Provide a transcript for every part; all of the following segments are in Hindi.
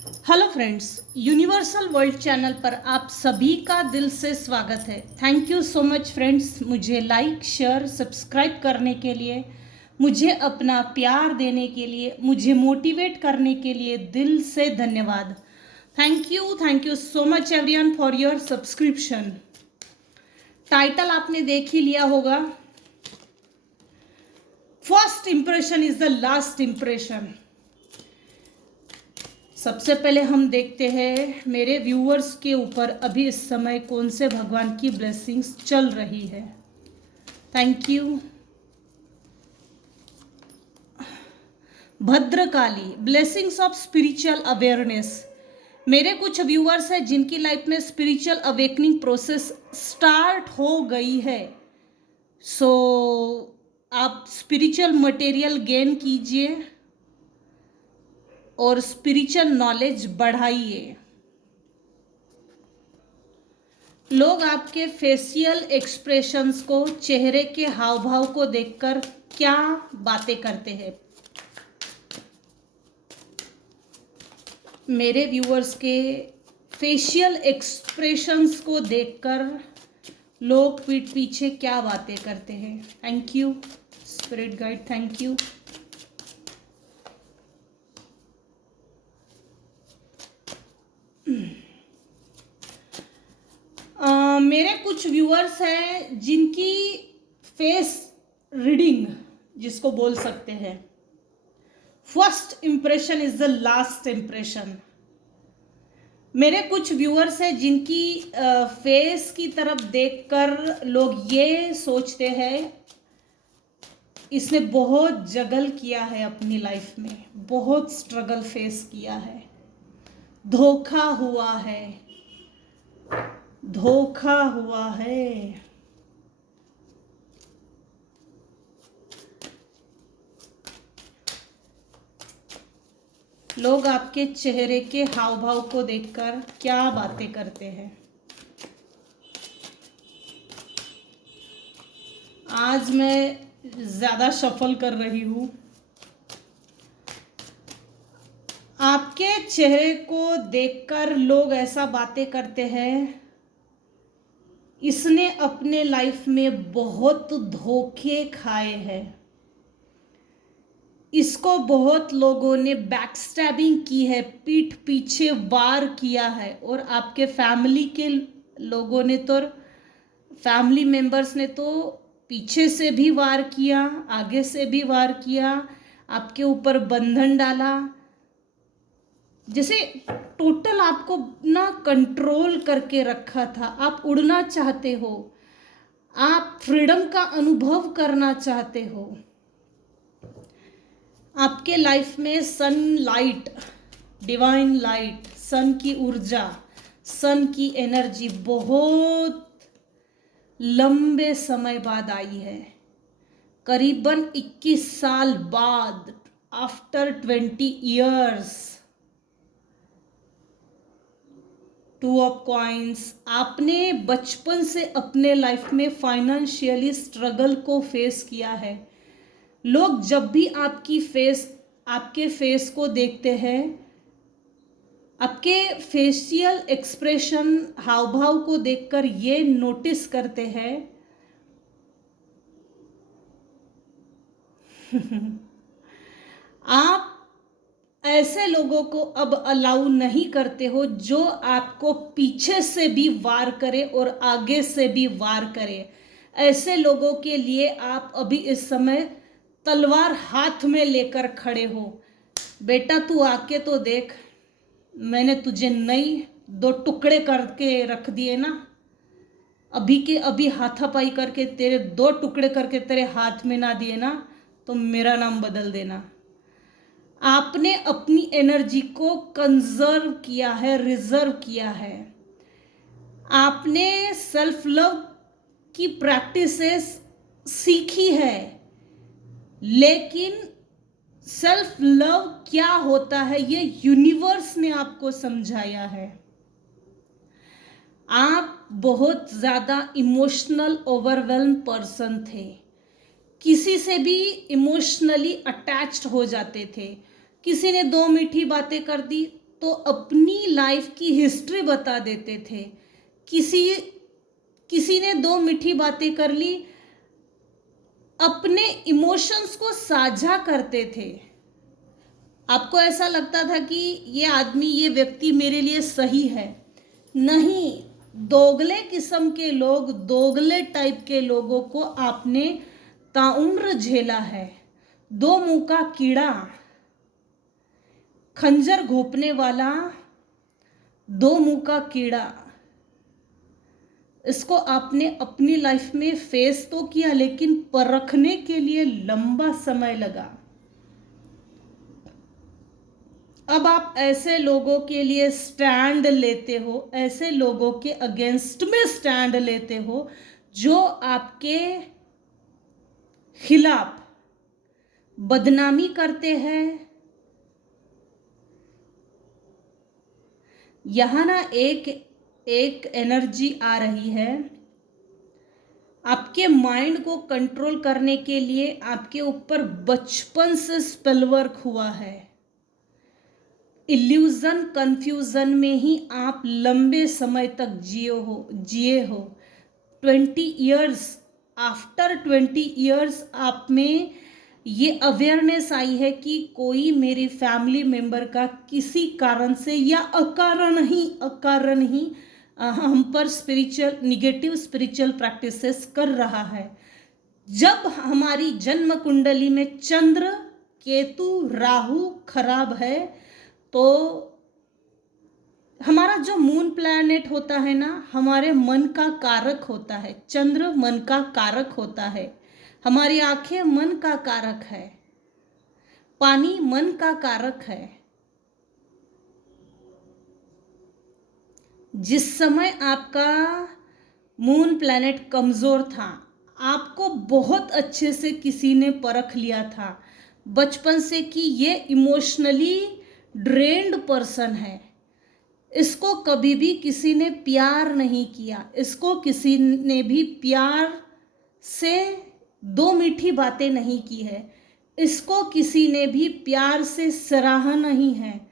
Hello friends, universal world channel पर आप सभी का दिल से स्वागत है। Thank you so much friends, मुझे लाइक शेयर सब्सक्राइब करने के लिए, मुझे अपना प्यार देने के लिए, मुझे मोटिवेट करने के लिए दिल से धन्यवाद। Thank you so much everyone for your subscription. Title आपने देख ही लिया होगा, first impression is the last impression. सबसे पहले हम देखते हैं मेरे व्यूअर्स के ऊपर अभी इस समय कौन से भगवान की ब्लेसिंग्स चल रही है। Thank you. Bhadrakali, blessings of spiritual awareness. मेरे कुछ व्यूअर्स हैं जिनकी लाइफ में स्पिरिचुअल अवेकनिंग प्रोसेस स्टार्ट हो गई है। सो आप स्पिरिचुअल मटेरियल गेन कीजिए और स्पिरिचुअल नॉलेज बढ़ाइए। लोग आपके फेशियल एक्सप्रेशंस को, चेहरे के हाव भाव को देखकर क्या बातें करते हैं। मेरे व्यूअर्स के फेशियल एक्सप्रेशंस को देखकर लोग पीठ पीछे क्या बातें करते हैं। Thank you spirit guide, thank you. मेरे कुछ व्यूअर्स हैं जिनकी फेस रीडिंग जिसको बोल सकते हैं, first impression is the last impression. मेरे कुछ व्यूअर्स हैं जिनकी फेस की तरफ देखकर लोग ये सोचते हैं इसने बहुत जगल किया है अपनी लाइफ में, बहुत स्ट्रगल फेस किया है, धोखा हुआ है, धोखा हुआ है। लोग आपके चेहरे के हाव भाव को देखकर क्या बातें करते हैं। आज मैं ज्यादा शफल कर रही हूं। आपके चेहरे को देखकर लोग ऐसा बातें करते हैं, इसने अपने लाइफ में बहुत धोखे खाए हैं, इसको बहुत लोगों ने बैकस्टैबिंग की है, पीठ पीछे वार किया है। और आपके फैमिली के लोगों ने तो, फैमिली मेंबर्स ने तो पीछे से भी वार किया, आगे से भी वार किया, आपके ऊपर बंधन डाला, जैसे टोटल आपको ना कंट्रोल करके रखा था। आप उड़ना चाहते हो, आप फ्रीडम का अनुभव करना चाहते हो। आपके लाइफ में सनलाइट, डिवाइन लाइट, सन की ऊर्जा, सन की एनर्जी बहुत लंबे समय बाद आई है, करीबन 21 साल बाद, after 20 years. Two of coins. आपने बचपन से अपने लाइफ में फाइनेंशियली स्ट्रगल को फेस किया है। लोग जब भी आपके फेस को देखते हैं, आपके फेशियल एक्सप्रेशन, हाव भाव को देखकर ये नोटिस करते हैं आप ऐसे लोगों को अब अलाउ नहीं करते हो जो आपको पीछे से भी वार करे और आगे से भी वार करे। ऐसे लोगों के लिए आप अभी इस समय तलवार हाथ में लेकर खड़े हो। बेटा तू आके तो देख, मैंने तुझे नई 2 टुकड़े करके रख दिए ना, अभी के अभी हाथापाई करके तेरे 2 टुकड़े करके तेरे हाथ में ना दिए ना, तो मेरा नाम बदल देना। आपने अपनी एनर्जी को कंजर्व किया है, रिजर्व किया है। आपने सेल्फ लव की प्रैक्टिसेस सीखी है, लेकिन सेल्फ लव क्या होता है ये यूनिवर्स ने आपको समझाया है। आप बहुत ज़्यादा इमोशनल ओवरवेल्म पर्सन थे, किसी से भी इमोशनली अटैच्ड हो जाते थे। किसी ने 2 मीठी बातें कर दी तो अपनी लाइफ की हिस्ट्री बता देते थे। किसी किसी ने दो मीठी बातें कर ली, अपने इमोशंस को साझा करते थे। आपको ऐसा लगता था कि ये आदमी, ये व्यक्ति मेरे लिए सही है। नहीं, दोगले किस्म के लोग, दोगले टाइप के लोगों को आपने ताउम्र झेला है। दो मुंह का कीड़ा, खंजर घोंपने वाला, दो मुंह का कीड़ा, इसको आपने अपनी लाइफ में फेस तो किया, लेकिन परखने के लिए लंबा समय लगा। अब आप ऐसे लोगों के लिए स्टैंड लेते हो, ऐसे लोगों के अगेंस्ट में स्टैंड लेते हो जो आपके खिलाफ बदनामी करते हैं। यहाँ ना एक एनर्जी आ रही है, आपके माइंड को कंट्रोल करने के लिए आपके ऊपर बचपन से स्पेल वर्क हुआ है। इल्यूजन, कंफ्यूजन में ही आप लंबे समय तक जिए हो। 20 ईयर्स, आफ्टर 20 ईयर्स आप में ये अवेयरनेस आई है कि कोई मेरी फैमिली मेंबर का किसी कारण से या अकारण ही हम पर निगेटिव स्पिरिचुअल प्रैक्टिसेस कर रहा है। जब हमारी जन्म कुंडली में चंद्र, केतु, राहु खराब है, तो हमारा जो मून प्लैनेट होता है ना, हमारे मन का कारक होता है। चंद्र मन का कारक होता है, हमारी आंखें मन का कारक है, पानी मन का कारक है। जिस समय आपका मून प्लैनेट कमजोर था, आपको बहुत अच्छे से किसी ने परख लिया था बचपन से कि ये इमोशनली ड्रेन्ड पर्सन है, इसको कभी भी किसी ने प्यार नहीं किया, इसको किसी ने भी प्यार से दो मीठी बातें नहीं की है, इसको किसी ने भी प्यार से सराहा नहीं है।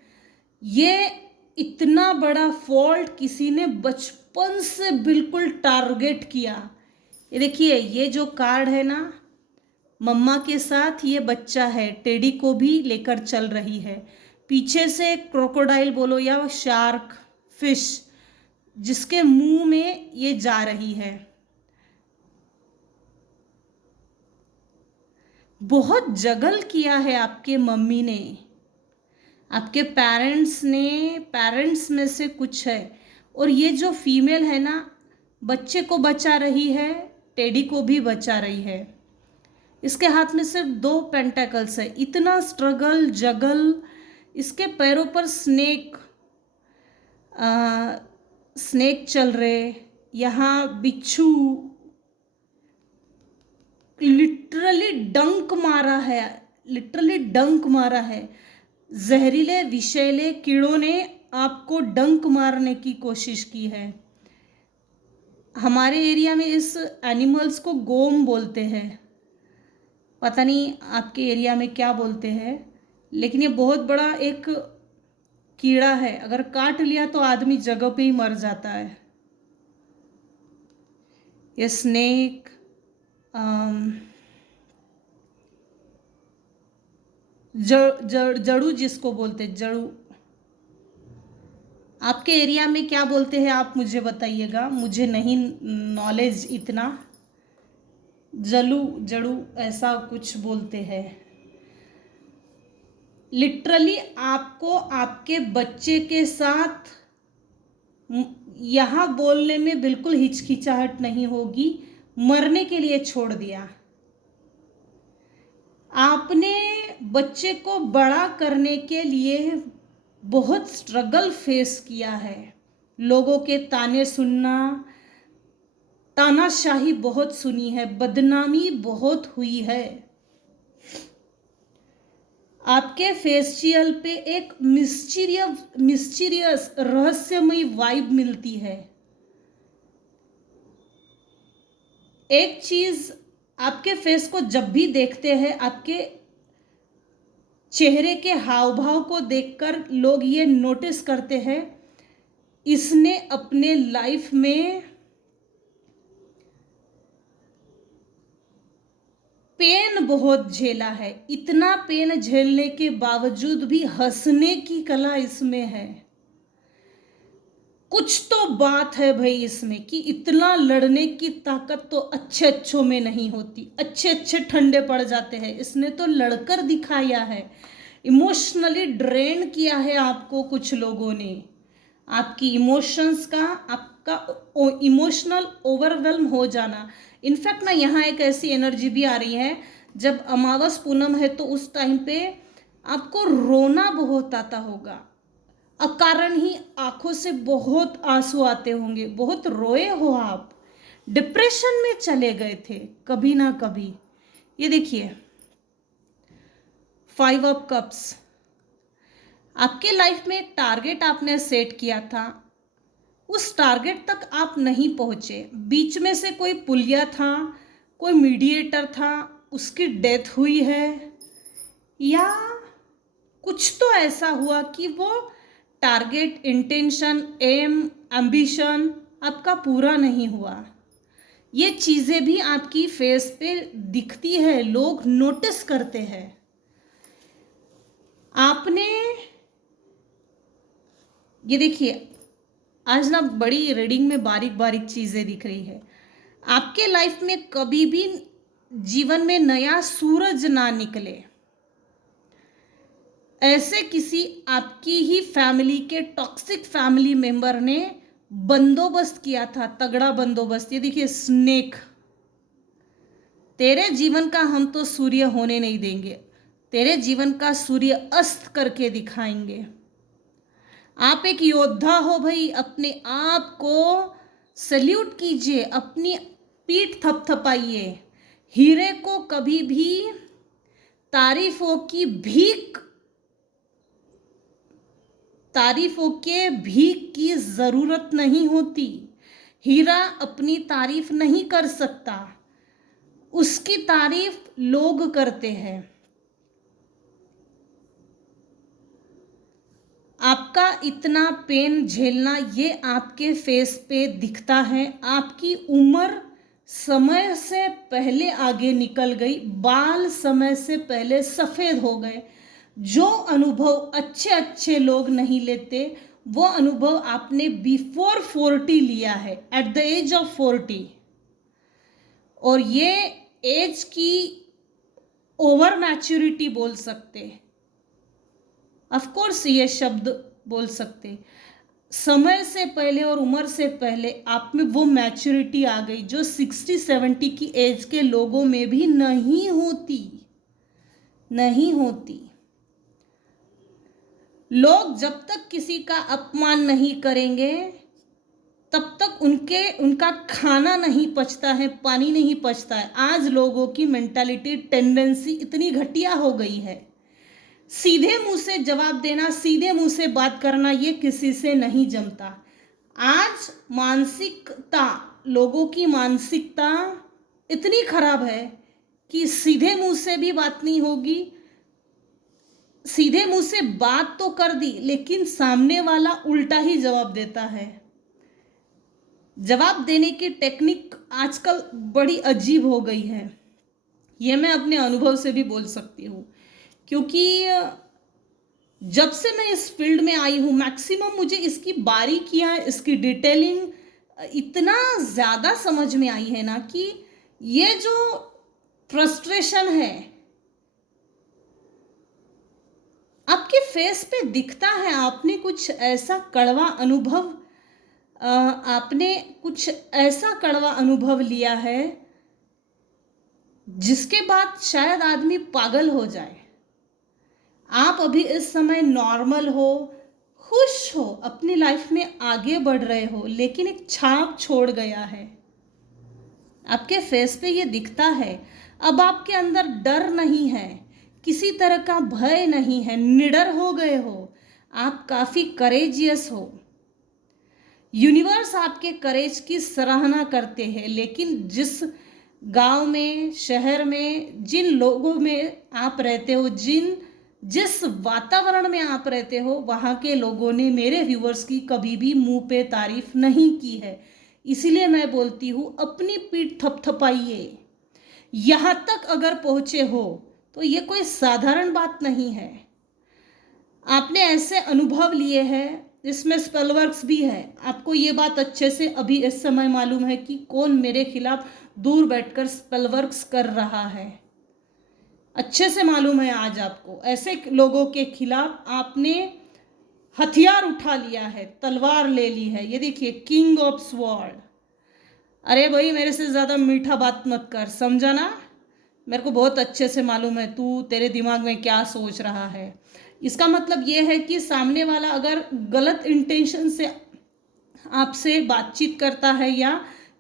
ये इतना बड़ा फॉल्ट किसी ने बचपन से बिल्कुल टारगेट किया। ये देखिए, ये जो कार्ड है ना, मम्मा के साथ ये बच्चा है, टेडी को भी लेकर चल रही है। पीछे से क्रोकोडाइल बोलो या शार्क, फिश, जिसके मुंह में ये जा रही है। बहुत जगल किया है आपके मम्मी ने, आपके पेरेंट्स में से कुछ है। और ये जो फीमेल है ना, बच्चे को बचा रही है, टेडी को भी बचा रही है। इसके हाथ में सिर्फ 2 पेंटेकल्स है। इतना स्ट्रगल, जगल, इसके पैरों पर स्नेक चल रहे, यहाँ बिच्छू, लिटरली डंक मारा है। जहरीले विषैले कीड़ों ने आपको डंक मारने की कोशिश की है। हमारे एरिया में इस एनिमल्स को गोम बोलते हैं, पता नहीं आपके एरिया में क्या बोलते हैं, लेकिन ये बहुत बड़ा एक कीड़ा है, अगर काट लिया तो आदमी जगह पे ही मर जाता है। ये स्नेक, जड़ू जिसको बोलते, जड़ू, आपके एरिया में क्या बोलते हैं आप मुझे बताइएगा, मुझे नहीं नॉलेज इतना। जड़ू ऐसा कुछ बोलते हैं। लिटरली आपको आपके बच्चे के साथ यहाँ बोलने में बिल्कुल हिचकिचाहट नहीं होगी, मरने के लिए छोड़ दिया। आपने बच्चे को बड़ा करने के लिए बहुत स्ट्रगल फेस किया है। लोगों के ताने सुनना, तानाशाही बहुत सुनी है, बदनामी बहुत हुई है। आपके फेशियल पे एक मिस्टीरियस रहस्यमयी वाइब मिलती है। एक चीज, आपके फेस को जब भी देखते हैं, आपके चेहरे के हाव भाव को देखकर लोग ये नोटिस करते हैं इसने अपने लाइफ में पेन बहुत झेला है। इतना पेन झेलने के बावजूद भी हंसने की कला इसमें है। कुछ तो बात है भाई इसमें कि इतना लड़ने की ताकत तो अच्छे अच्छों में नहीं होती। अच्छे अच्छे ठंडे पड़ जाते हैं, इसने तो लड़कर दिखाया है। इमोशनली ड्रेन किया है आपको कुछ लोगों ने। आपकी इमोशंस का, आपका इमोशनल ओवरवेल्म हो जाना। इनफैक्ट ना यहाँ एक ऐसी एनर्जी भी आ रही है, जब अमावस पूनम है तो उस टाइम पे आपको रोना बहुत आता होगा। अकारण ही आंखों से बहुत आंसू आते होंगे, बहुत रोए हो आप, डिप्रेशन में चले गए थे कभी ना कभी। ये देखिए 5 ऑफ कप्स, आपके लाइफ में एक टारगेट आपने सेट किया था, उस टारगेट तक आप नहीं पहुंचे। बीच में से कोई पुलिया था, कोई मीडिएटर था, उसकी डेथ हुई है, या कुछ तो ऐसा हुआ कि वो टारगेट, इंटेंशन, एम, एम्बिशन आपका पूरा नहीं हुआ। ये चीज़ें भी आपकी फेस पे दिखती है, लोग नोटिस करते हैं। आपने ये देखिए, आज ना बड़ी रीडिंग में बारीक बारीक चीज़ें दिख रही है। आपके लाइफ में कभी भी जीवन में नया सूरज ना निकले, ऐसे किसी आपकी ही फैमिली के टॉक्सिक फैमिली मेंबर ने बंदोबस्त किया था, तगड़ा बंदोबस्त। ये देखिए स्नेक, तेरे जीवन का हम तो सूर्य होने नहीं देंगे, तेरे जीवन का सूर्य अस्त करके दिखाएंगे। आप एक योद्धा हो भाई, अपने आप को सल्यूट कीजिए, अपनी पीठ थपथपाइए। हीरे को कभी भी तारीफों की भीख, तारीफों के भीख की जरूरत नहीं होती। हीरा अपनी तारीफ नहीं कर सकता, उसकी तारीफ लोग करते हैं। आपका इतना पेन झेलना ये आपके फेस पे दिखता है। आपकी उम्र समय से पहले आगे निकल गई, बाल समय से पहले सफ़ेद हो गए। जो अनुभव अच्छे अच्छे लोग नहीं लेते, वो अनुभव आपने बिफोर 40 लिया है, एट द एज ऑफ 40। और ये एज की ओवर मैच्योरिटी बोल सकते, ऑफ कोर्स ये शब्द बोल सकते। समय से पहले और उम्र से पहले आप में वो मैच्योरिटी आ गई जो 60-70 की एज के लोगों में भी नहीं होती, नहीं होती। लोग जब तक किसी का अपमान नहीं करेंगे तब तक उनका खाना नहीं पचता है, पानी नहीं पचता है। आज लोगों की मेंटालिटी, टेंडेंसी इतनी घटिया हो गई है, सीधे मुंह से जवाब देना, सीधे मुंह से बात करना, ये किसी से नहीं जमता। आज मानसिकता, लोगों की मानसिकता इतनी खराब है कि सीधे मुंह से भी बात नहीं होगी। सीधे मुंह से बात तो कर दी, लेकिन सामने वाला उल्टा ही जवाब देता है। जवाब देने की टेक्निक आजकल बड़ी अजीब हो गई है। ये मैं अपने अनुभव से भी बोल सकती हूँ, क्योंकि जब से मैं इस फील्ड में आई हूँ, मैक्सिमम मुझे इसकी बारीकियाँ, इसकी डिटेलिंग इतना ज़्यादा समझ में आई है ना कि ये जो फ्रस्ट्रेशन है आपके फेस पे दिखता है। आपने कुछ ऐसा कड़वा अनुभव, आपने कुछ ऐसा कड़वा अनुभव लिया है जिसके बाद शायद आदमी पागल हो जाए। आप अभी इस समय नॉर्मल हो, खुश हो, अपनी लाइफ में आगे बढ़ रहे हो, लेकिन एक छाप छोड़ गया है, आपके फेस पे ये दिखता है। अब आपके अंदर डर नहीं है, किसी तरह का भय नहीं है, निडर हो गए हो, आप काफ़ी करेजियस हो। यूनिवर्स आपके करेज की सराहना करते हैं, लेकिन जिस गांव में, शहर में, जिन लोगों में आप रहते हो, जिन जिस वातावरण में आप रहते हो वहाँ के लोगों ने मेरे व्यूवर्स की कभी भी मुंह पे तारीफ नहीं की है। इसीलिए मैं बोलती हूँ अपनी पीठ थपथपाइए। यहाँ तक अगर पहुँचे हो तो ये कोई साधारण बात नहीं है। आपने ऐसे अनुभव लिए हैं, इसमें स्पेल वर्क्स भी है। आपको ये बात अच्छे से अभी इस समय मालूम है कि कौन मेरे खिलाफ दूर बैठकर स्पेल वर्क्स कर रहा है। अच्छे से मालूम है आज आपको। ऐसे लोगों के खिलाफ आपने हथियार उठा लिया है, तलवार ले ली है। ये देखिए किंग ऑफ स्वॉर्ड। अरे भाई मेरे से ज़्यादा मीठा बात मत कर, समझा ना। मेरे को बहुत अच्छे से मालूम है तू, तेरे दिमाग में क्या सोच रहा है। इसका मतलब ये है कि सामने वाला अगर गलत इंटेंशन से आपसे बातचीत करता है या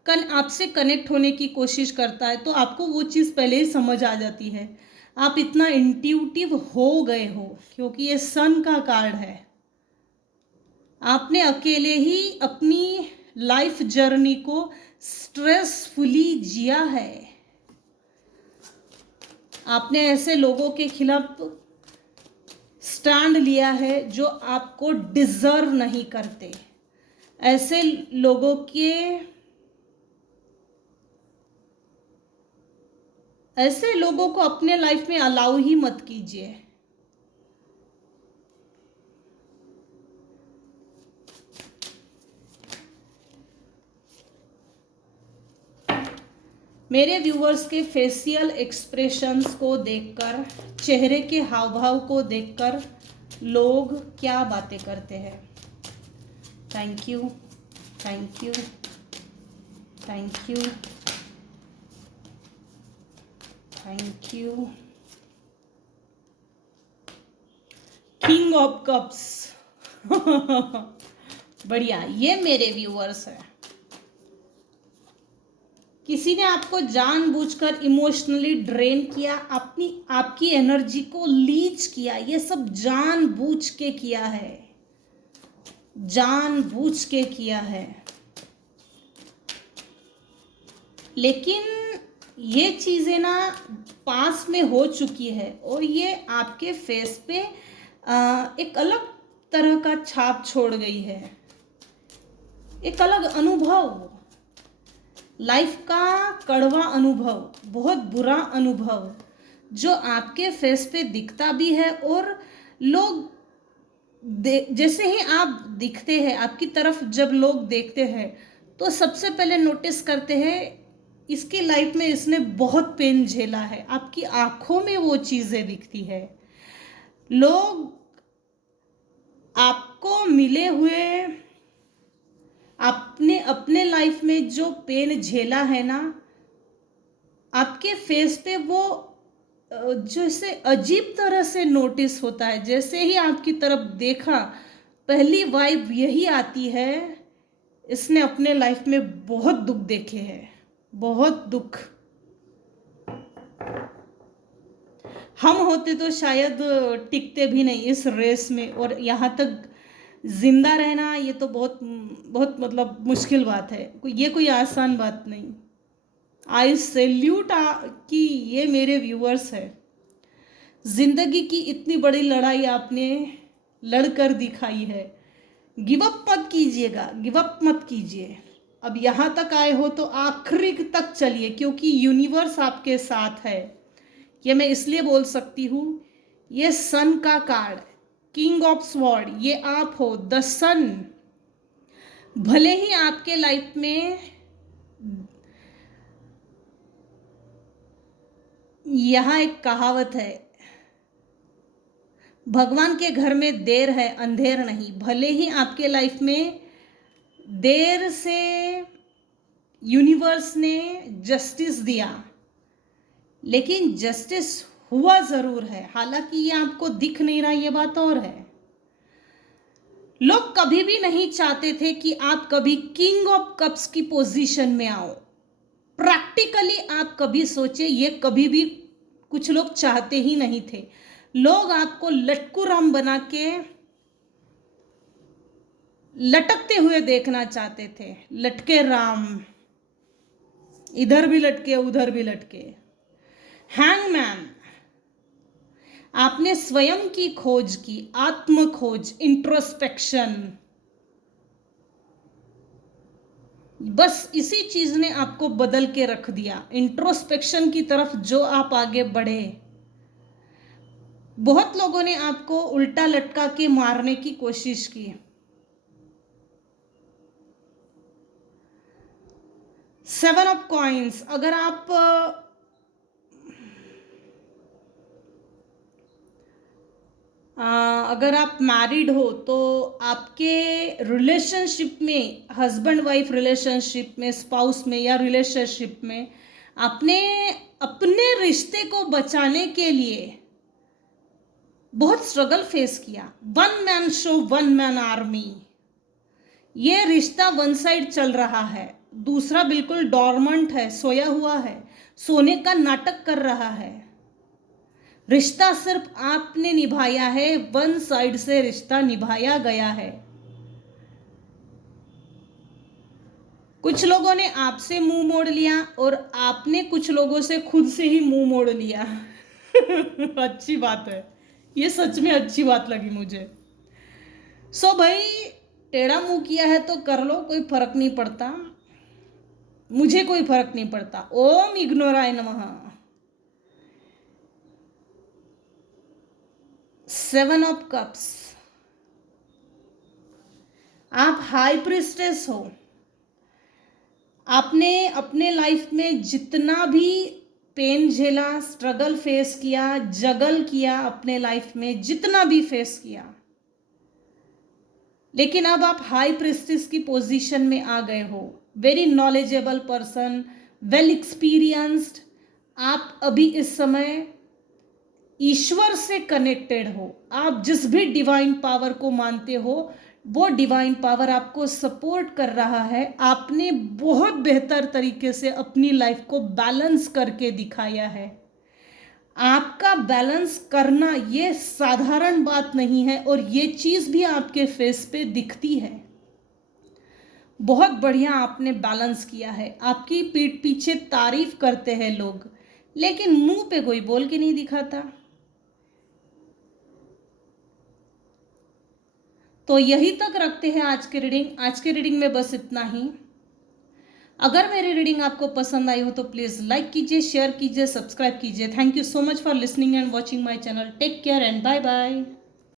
आपसे कनेक्ट होने की कोशिश करता है तो आपको वो चीज़ पहले ही समझ आ जाती है। आप इतना इंट्यूटिव हो गए हो क्योंकि ये सन का कार्ड है। आपने अकेले ही अपनी लाइफ जर्नी को स्ट्रेसफुली जिया है। आपने ऐसे लोगों के खिलाफ स्टैंड लिया है जो आपको डिजर्व नहीं करते। ऐसे लोगों को अपने लाइफ में अलाउ ही मत कीजिए। मेरे व्यूवर्स के फेशियल एक्सप्रेशंस को देखकर, चेहरे के हाव भाव को देखकर लोग क्या बातें करते हैं। Thank you, thank you, thank you, thank you. King of cups. बढ़िया, ये मेरे व्यूवर्स हैं। किसी ने आपको जानबूझकर इमोशनली ड्रेन किया, आपकी एनर्जी को लीच किया। ये सब जानबूझ के किया है, जानबूझ के किया है। लेकिन ये चीज़ें ना पास में हो चुकी है और ये आपके फेस पे एक अलग तरह का छाप छोड़ गई है। एक अलग अनुभव, लाइफ का कड़वा अनुभव, बहुत बुरा अनुभव जो आपके फेस पे दिखता भी है। और लोग जैसे ही आप दिखते हैं, आपकी तरफ जब लोग देखते हैं तो सबसे पहले नोटिस करते हैं इसकी लाइफ में इसने बहुत पेन झेला है। आपकी आंखों में वो चीज़ें दिखती है। लोग आपको मिले हुए, आपने अपने लाइफ में जो पेन झेला है ना, आपके फेस पे वो जैसे अजीब तरह से नोटिस होता है। जैसे ही आपकी तरफ देखा, पहली वाइब यही आती है, इसने अपने लाइफ में बहुत दुख देखे हैं, बहुत दुख। हम होते तो शायद टिकते भी नहीं इस रेस में, और यहाँ तक जिंदा रहना ये तो बहुत बहुत मतलब मुश्किल बात है। ये कोई आसान बात नहीं। आई सैल्यूट कि ये मेरे व्यूअर्स है। जिंदगी की इतनी बड़ी लड़ाई आपने लड़कर दिखाई है। गिव अप मत कीजिएगा, गिव अप मत कीजिए। अब यहाँ तक आए हो तो आखिरी तक चलिए, क्योंकि यूनिवर्स आपके साथ है। ये मैं इसलिए बोल सकती हूँ, ये सन का कार्ड, किंग ऑफ स्वॉर्ड, ये आप हो, द सन। भले ही आपके लाइफ में यहाँ एक कहावत है, भगवान के घर में देर है अंधेर नहीं। भले ही आपके लाइफ में देर से यूनिवर्स ने जस्टिस दिया, लेकिन जस्टिस हुआ ज़रूर है। हालांकि ये आपको दिख नहीं रहा, ये बात और है। लोग कभी भी नहीं चाहते थे कि आप कभी किंग ऑफ कप्स की पोजीशन में आओ। प्रैक्टिकली आप कभी सोचे, ये कभी भी कुछ लोग चाहते ही नहीं थे। लोग आपको लटकू राम बना के लटकते हुए देखना चाहते थे। लटके राम, इधर भी लटके उधर भी लटके। हैंगमैन, आपने स्वयं की खोज की, आत्म खोज, इंट्रोस्पेक्शन। बस इसी चीज ने आपको बदल के रख दिया। इंट्रोस्पेक्शन की तरफ जो आप आगे बढ़े, बहुत लोगों ने आपको उल्टा लटका के मारने की कोशिश की। सेवन ऑफ कॉइन्स, अगर आप मैरिड हो तो आपके रिलेशनशिप में, हस्बैंड वाइफ रिलेशनशिप में, स्पाउस में या रिलेशनशिप में, आपने अपने रिश्ते को बचाने के लिए बहुत स्ट्रगल फेस किया। One man show, one man army. ये रिश्ता वन साइड चल रहा है, दूसरा बिल्कुल डॉर्मेंट है, सोया हुआ है, सोने का नाटक कर रहा है। रिश्ता सिर्फ आपने निभाया है, वन साइड से रिश्ता निभाया गया है। कुछ लोगों ने आपसे मुंह मोड़ लिया और आपने कुछ लोगों से खुद से ही मुंह मोड़ लिया। अच्छी बात है, ये सच में अच्छी बात लगी मुझे। सो भाई, टेढ़ा मुंह किया है तो कर लो, कोई फर्क नहीं पड़ता, मुझे कोई फर्क नहीं पड़ता। ओम इग्नोराय नमः। सेवन ऑफ कप्स, आप हाई प्रिस्टेस हो। आपने अपने लाइफ में जितना भी पेन झेला, स्ट्रगल फेस किया, जगल किया, अपने लाइफ में जितना भी फेस किया, लेकिन अब आप हाई प्रिस्टेस की पोजीशन में आ गए हो। Very knowledgeable person, well experienced. आप अभी इस समय ईश्वर से कनेक्टेड हो। आप जिस भी डिवाइन पावर को मानते हो, वो डिवाइन पावर आपको सपोर्ट कर रहा है। आपने बहुत बेहतर तरीके से अपनी लाइफ को बैलेंस करके दिखाया है। आपका बैलेंस करना ये साधारण बात नहीं है, और ये चीज भी आपके फेस पे दिखती है। बहुत बढ़िया आपने बैलेंस किया है। आपकी पीठ पीछे तारीफ करते हैं लोग, लेकिन मुंह पे कोई बोल के नहीं दिखाता। तो यही तक रखते हैं आज की रीडिंग। आज की रीडिंग में बस इतना ही। अगर मेरी रीडिंग आपको पसंद आई हो तो प्लीज़ लाइक कीजिए, शेयर कीजिए, सब्सक्राइब कीजिए। Thank you so much for listening and watching my channel. Take care and bye bye.